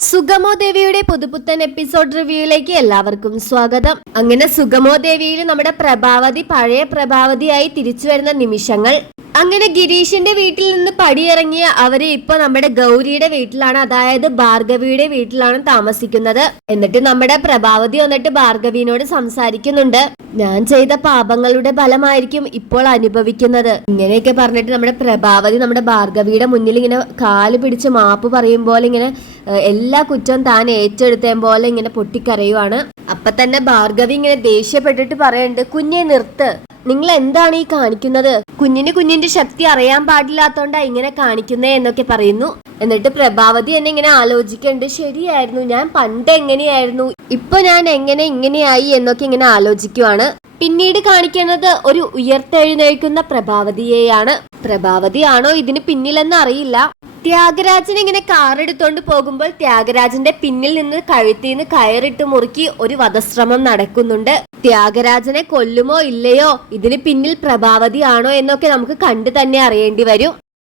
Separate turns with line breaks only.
സുഗമോ ദേവിയുടെ പുതുപുത്തൻ എപ്പിസോഡ് റിവ്യൂയിലേക്ക് എല്ലാവർക്കും സ്വാഗതം. അങ്ങനെ സുഗമോ ദേവിയിൽ നമ്മുടെ പ്രഭാവതി പഴയ പ്രഭാവതിയായി തിരിച്ചു വരുന്ന നിമിഷങ്ങൾ അങ്ങനെ ഗിരീഷിന്റെ വീട്ടിൽ നിന്ന് പടിയിറങ്ങിയ അവർ ഇപ്പൊ നമ്മുടെ ഗൗരിയുടെ വീട്ടിലാണ് അതായത് ഭാർഗവിയുടെ വീട്ടിലാണ് താമസിക്കുന്നത്. എന്നിട്ട് നമ്മുടെ പ്രഭാവതി വന്നിട്ട് ഭാർഗവിനോട് സംസാരിക്കുന്നുണ്ട്. ഞാൻ ചെയ്ത പാപങ്ങളുടെ ഫലമായിരിക്കും ഇപ്പോൾ അനുഭവിക്കുന്നത്. ഇങ്ങനെയൊക്കെ പറഞ്ഞിട്ട് നമ്മുടെ പ്രഭാവതി നമ്മുടെ ഭാർഗവിയുടെ മുന്നിൽ ഇങ്ങനെ കാൽ പിടിച്ച് മാപ്പ് പറയും പോലെ ഇങ്ങനെ എല്ലാ കുറ്റവും താൻ ഏറ്റെടുത്തേം പോലെ ഇങ്ങനെ പൊട്ടിക്കരയുവാണ്. അപ്പൊ തന്നെ ഭാർഗവി ഇങ്ങനെ ദേഷ്യപ്പെട്ടിട്ട് പറയുന്നുണ്ട് കുഞ്ഞെ നിർത്ത്. നിങ്ങൾ എന്താണ് ഈ കാണിക്കുന്നത്? കുഞ്ഞിന് കുഞ്ഞിന്റെ ശക്തി അറിയാൻ പാടില്ലാത്തോണ്ടാ ഇങ്ങനെ കാണിക്കുന്നേ എന്നൊക്കെ പറയുന്നു. എന്നിട്ട് പ്രഭാവതി എന്നെ ഇങ്ങനെ ആലോചിക്കുന്നുണ്ട് ശരിയായിരുന്നു ഞാൻ പണ്ട് എങ്ങനെയായിരുന്നു ഇപ്പൊ ഞാൻ എങ്ങനെ ഇങ്ങനെയായി എന്നൊക്കെ ഇങ്ങനെ ആലോചിക്കുവാണ്. പിന്നീട് കാണിക്കുന്നത് ഒരു ഉയർത്തെഴുന്നേൽക്കുന്ന പ്രഭാവതിയെയാണ്. പ്രഭാവതിയാണോ ഇതിന് പിന്നിലെന്ന് അറിയില്ല. ത്യാഗരാജൻ ഇങ്ങനെ കാർ എടുത്തോണ്ട് പോകുമ്പോൾ ത്യാഗരാജന്റെ പിന്നിൽ നിന്ന് കഴുത്തിൽ നിന്ന് കയറിട്ട് മുറുക്കി ഒരു വധശ്രമം നടക്കുന്നുണ്ട്. ത്യാഗരാജനെ കൊല്ലുമോ ഇല്ലയോ? ഇതിന് പിന്നിൽ പ്രഭാവതിയാണോ എന്നൊക്കെ നമുക്ക് കണ്ടു തന്നെ അറിയേണ്ടി വരും.